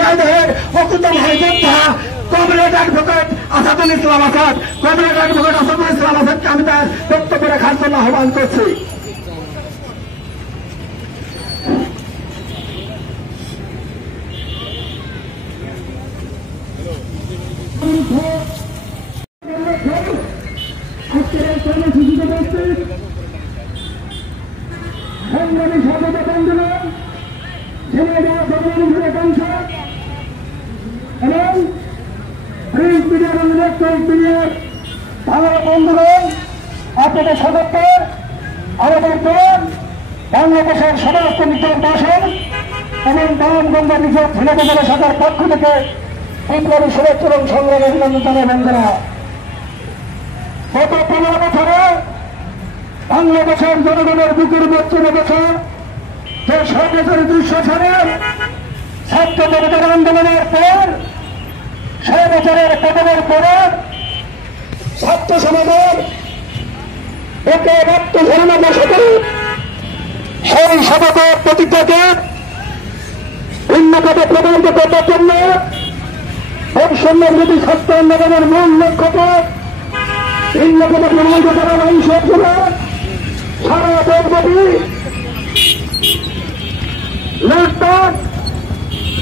ঝিনাইদহের অকুতম যোদ্ধা comrade advocate Asadul Islam Asad, comrade advocate Asadul ইসলাম আসাদকে আমি তার বক্তব্য রাখার জন্য আহ্বান করছি। সংগ্রামী সর্বদা বন্ধুগণ, ঝিনাইদহ সর্বনিম্ন সংসদ এবং প্রিন্ট মিডিয়া এবং ইলেকট্রনিক মিডিয়ার ভালো বন্ধুগণ, আপনাদের সদস্য আমাদের দল বাংলাদেশের সমস্ত নিজের বাসন এবং বামগঙ্গা নিজের ঝিনাইদহ শাখার পক্ষ থেকে বিপ্লবী শুভেচ্ছা এবং সংগ্রামী অভিনন্দন জানাই বন্ধুরা। গত 15 বছরে বাংলাদেশের জনগণের বুকের মধ্যে রেখেছে যে সরকারি দৃশ্য ছাড়েন ছাত্র জনতার আন্দোলনের পর 6 বছরের পতনের পরে ছাত্র সমাজের একে রক্ত ঝরনা বসতে সেই সমাজের প্রতিজ্ঞাকে উন্নতকে প্রবর্তিত করার জন্য বৈষম্যবিরোধী ছাত্র আন্দোলনের মূল লক্ষ্যকে উন্নতকে প্রমাণিত করার অংশ হিসেবে সারা দেশব্যাপী লুটপাট,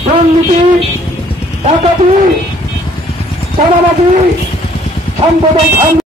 দুর্নীতি, ডাকাতি, চাঁদাবাজি, সাম্প্রদায়িক